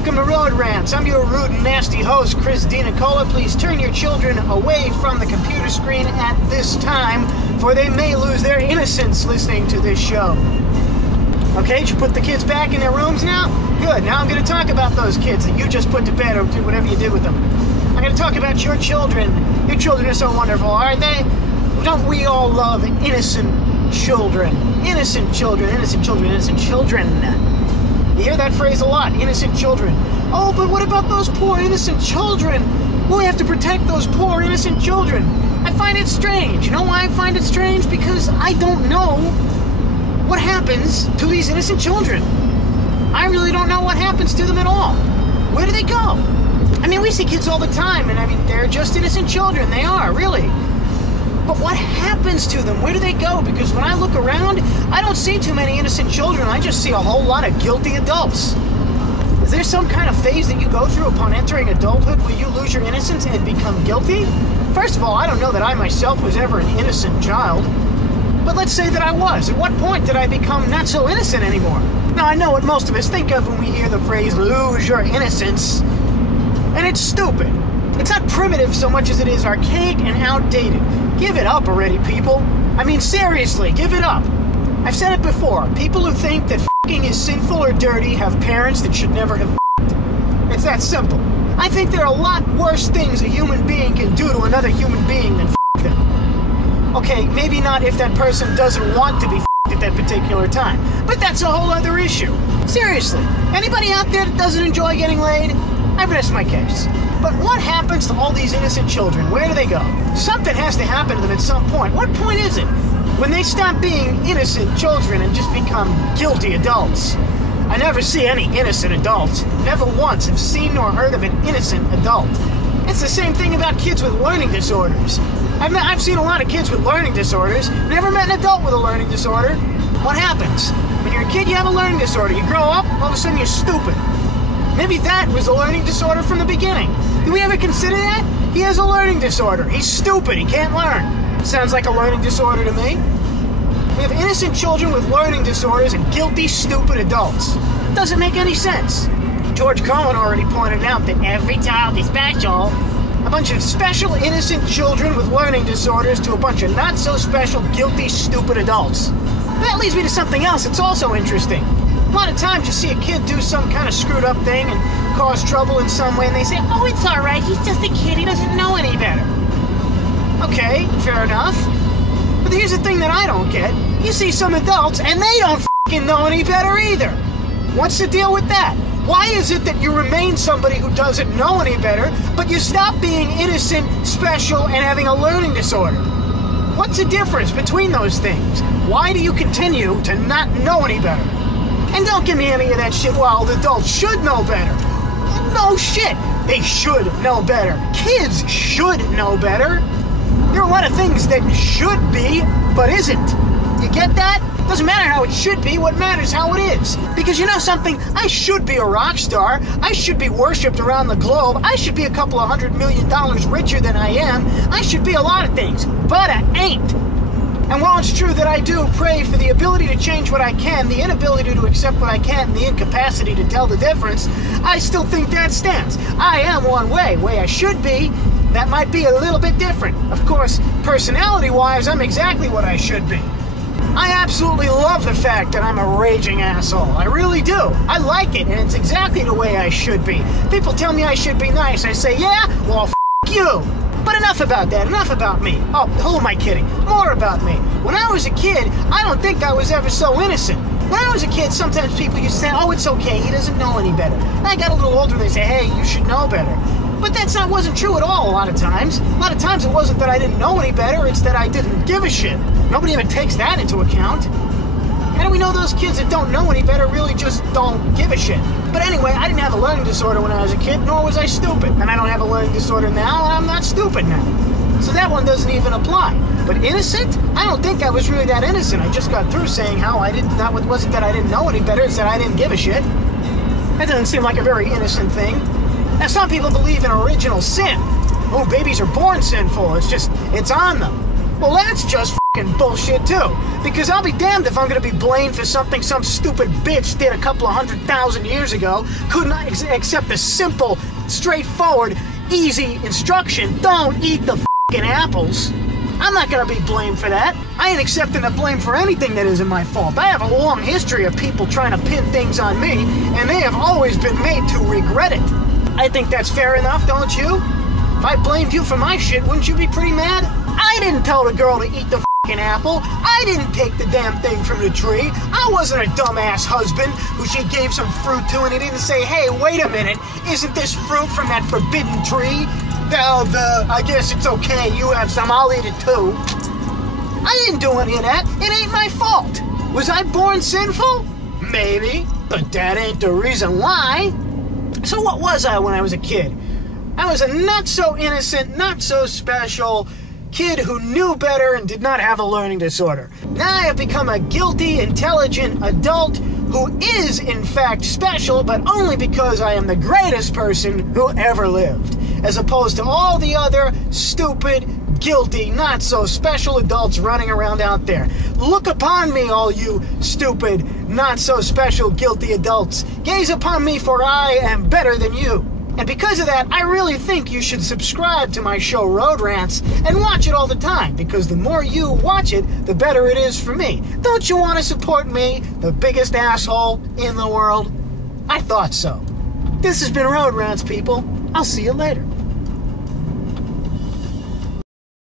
welcome to Road Rants. I'm your rude and nasty host, Chris DiNicola. Please turn your children away from the computer screen at this time, for they may lose their innocence listening to this show. Okay, did you put the kids back in their rooms now? Good. Now I'm going to talk about those kids that you just put to bed or did whatever you did with them. I'm going to talk about your children. Your children are so wonderful, aren't they? Don't we all love innocent children? Innocent children, innocent children, innocent children. You hear that phrase a lot, innocent children. Oh, but what about those poor innocent children? Well, we have to protect those poor innocent children. I find it strange. You know why I find it strange? Because I don't know what happens to these innocent children. I really don't know what happens to them at all. Where do they go? I mean, we see kids all the time, and I mean, they're just innocent children. They are, really. But what happens to them? Where do they go? Because when I look around, I don't see too many innocent children. I just see a whole lot of guilty adults. Is there some kind of phase that you go through upon entering adulthood where you lose your innocence and become guilty? First of all, I don't know that I myself was ever an innocent child. But let's say that I was. At what point did I become not so innocent anymore? Now, I know what most of us think of when we hear the phrase, lose your innocence. And it's stupid. It's not primitive so much as it is archaic and outdated. Give it up already, people. I mean, seriously, give it up. I've said it before. People who think that f***ing is sinful or dirty have parents that should never have f***ed. It's that simple. I think there are a lot worse things a human being can do to another human being than f*** them. Okay, maybe not if that person doesn't want to be f***ed at that particular time. But that's a whole other issue. Seriously, anybody out there that doesn't enjoy getting laid? I rest my case. But what happens to all these innocent children? Where do they go? Something has to happen to them at some point. What point is it? When they stop being innocent children and just become guilty adults. I never see any innocent adults. Never once have seen nor heard of an innocent adult. It's the same thing about kids with learning disorders. I've seen a lot of kids with learning disorders. Never met an adult with a learning disorder. What happens? When you're a kid, you have a learning disorder. You grow up, all of a sudden you're stupid. Maybe that was a learning disorder from the beginning. Did we ever consider that? He has a learning disorder. He's stupid. He can't learn. Sounds like a learning disorder to me. We have innocent children with learning disorders and guilty, stupid adults. Doesn't make any sense. George Carlin already pointed out that every child is special. A bunch of special, innocent children with learning disorders to a bunch of not-so-special, guilty, stupid adults. That leads me to something else that's also interesting. A lot of times you see a kid do some kind of screwed up thing and cause trouble in some way, and they say, oh, it's all right, he's just a kid, he doesn't know any better. Okay, fair enough. But here's the thing that I don't get. You see some adults, and they don't f***ing know any better either. What's the deal with that? Why is it that you remain somebody who doesn't know any better, but you stop being innocent, special, and having a learning disorder? What's the difference between those things? Why do you continue to not know any better? And don't give me any of that shit, well, the adults should know better. No shit. They should know better. Kids should know better. There are a lot of things that should be, but isn't. You get that? Doesn't matter how it should be. What matters how it is. Because you know something? I should be a rock star. I should be worshipped around the globe. I should be a couple of $100 million richer than I am. I should be a lot of things. But I ain't. And while it's true that I do pray for the ability to change what I can, the inability to accept what I can't, and the incapacity to tell the difference, I still think that stands. I am one way I should be. That might be a little bit different. Of course, personality-wise, I'm exactly what I should be. I absolutely love the fact that I'm a raging asshole. I really do. I like it, and it's exactly the way I should be. People tell me I should be nice. I say, yeah? Well, f*** you. But enough about that, enough about me. Oh, who am I kidding? More about me. When I was a kid, I don't think I was ever so innocent. When I was a kid, sometimes people used to say, oh, it's okay, he doesn't know any better. And I got a little older, they say, hey, you should know better. But wasn't true at all a lot of times. A lot of times it wasn't that I didn't know any better, it's that I didn't give a shit. Nobody ever takes that into account. How do we know those kids that don't know any better really just don't give a shit? But anyway, I didn't have a learning disorder when I was a kid, nor was I stupid. And I don't have a learning disorder now, and I'm not stupid now. So that one doesn't even apply. But innocent? I don't think I was really that innocent. I just got through saying how it wasn't that I didn't know any better, it's that I didn't give a shit. That doesn't seem like a very innocent thing. Now, some people believe in original sin. Oh, babies are born sinful. It's on them. Well, that's just fucking bullshit too. Because I'll be damned if I'm gonna be blamed for something some stupid bitch did a couple of 100,000 years ago. Couldn't accept the simple, straightforward, easy instruction. Don't eat the fucking apples. I'm not gonna be blamed for that. I ain't accepting the blame for anything that isn't my fault. I have a long history of people trying to pin things on me, and they have always been made to regret it. I think that's fair enough, don't you? If I blamed you for my shit, wouldn't you be pretty mad? I didn't tell the girl to eat the fucking apple. I didn't take the damn thing from the tree. I wasn't a dumbass husband who she gave some fruit to and he didn't say, hey, wait a minute, isn't this fruit from that forbidden tree? I guess it's okay, you have some, I'll eat it too. I didn't do any of that, it ain't my fault. Was I born sinful? Maybe, but that ain't the reason why. So what was I when I was a kid? I was a not so innocent, not so special kid who knew better and did not have a learning disorder. Now I have become a guilty, intelligent adult who is, in fact, special, but only because I am the greatest person who ever lived, as opposed to all the other stupid, guilty, not so special adults running around out there. Look upon me, all you stupid, not so special, guilty adults. Gaze upon me, for I am better than you. And because of that, I really think you should subscribe to my show Road Rants and watch it all the time, because the more you watch it, the better it is for me. Don't you want to support me, the biggest asshole in the world? I thought so. This has been Road Rants, people. I'll see you later.